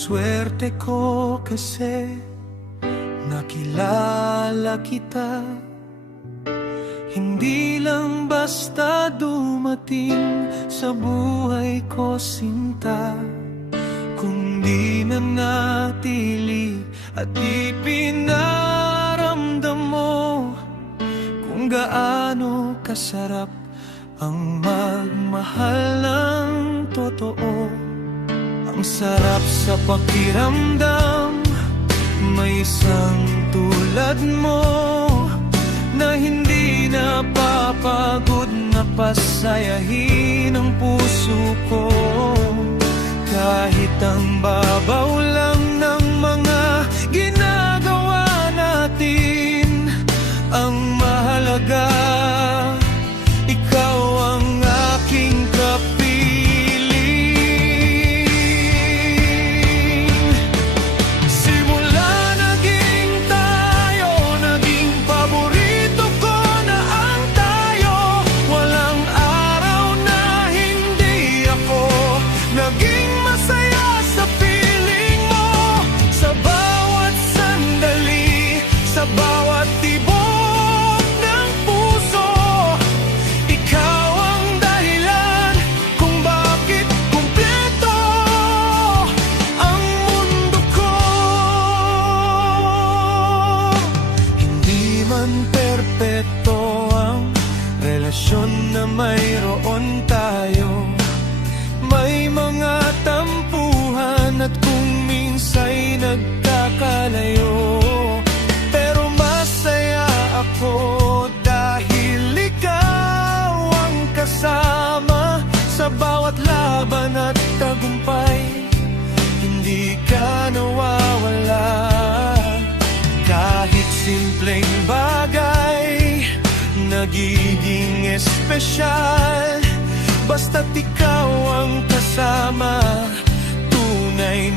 Swerte ko kasi nakilala kita. Hindi lang basta dumating sa buhay ko sinta, kundi nanatili at ipinaramdam mo kung gaano kasarap ang magmahal ng totoo. Ang sarap sa pakiramdam, may isang tulad mo na hindi napapagod na pasayahin ang puso ko. Kahit ang babaw lang ng mga ginagawa natin, ang mahalaga, ikaw ang aking kapiling. Simula naging tayo, naging paborito ko na ang tayo. Walang araw na hindi ako naging masaya sa piling mo. Sa bawat sandali, sa bawat tibok ng puso, ikaw ang dahilan kung bakit kumpleto ang mundo ko. Hindi man perpekto ang relasyon na mayroon tayo, may mga tampuhan at kung minsa'y nagkakalayo. Pero masaya ako dahil ikaw ang kasama sa bawat laban at tagumpay. Hindi ka nawawala, kahit simpleng bagay nagiging espesyal. Basta't ikaw ang kasama, tunay